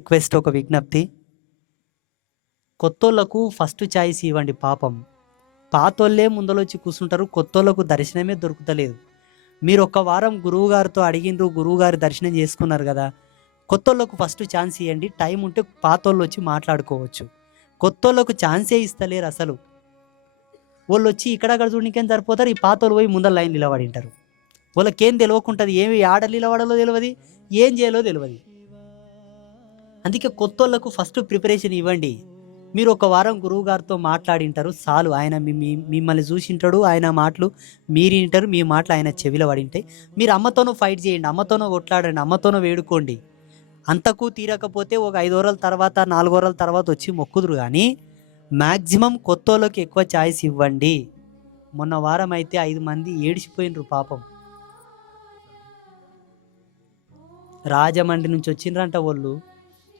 Request, ఒక విజ్ఞప్తి. కొత్తోళ్ళకు first choice ఇవ్వండి పాపం. పాతోళ్ళే ముందలొచ్చి కూర్చుంటారు, కొత్తోళ్ళకు దర్శనమే దొరుకుతలేదు. మీరు ఒక్క వారం గురువుగారితో అడిగిండ్రు, గురువుగారి దర్శనం చేసుకున్నారు కదా, కొత్తోళ్ళకు ఫస్ట్ ఛాన్స్ ఇవ్వండి. టైం ఉంటే పాతోళ్ళు వచ్చి మాట్లాడుకోవచ్చు. కొత్తోళ్ళకు ఛాన్సే ఇస్తలేరు అసలు. వాళ్ళు వచ్చి ఇక్కడ చూడనికేం సరిపోతారు, ఈ పాతోళ్ళు పోయి ముందర లైన్ నిలబడింటారు. వాళ్ళకేం తెలియకుంటుంది, ఏమి ఆడ నిలబడాలో తెలియదు, ఏం చేయాలో తెలియదు. అందుకే కొత్తోళ్ళకు ఫస్ట్ ప్రిపరేషన్ ఇవ్వండి. మీరు ఒక వారం గురువు గారితో మాట్లాడింటారు చాలు. ఆయన మిమ్మల్ని చూసింటాడు, ఆయన మాటలు మీరు వింటారు, మీ మాటలు ఆయన చెవిలో పడింటాయి. మీరు అమ్మతోనూ ఫైట్ చేయండి, అమ్మతోనూ కొట్లాడండి, అమ్మతోనూ వేడుకోండి. అంతకు తీరకపోతే ఒక 5 రోజుల తర్వాత 4 రోజుల తర్వాత వచ్చి మొక్కుదురు. కానీ మ్యాక్సిమం కొత్తోళ్ళకి ఎక్కువ ఛాయిస్ ఇవ్వండి. మొన్న వారం అయితే 5 మంది ఏడిచిపోయినరు పాపం. రాజమండ్రి నుంచి వచ్చిండ్రంట వాళ్ళు.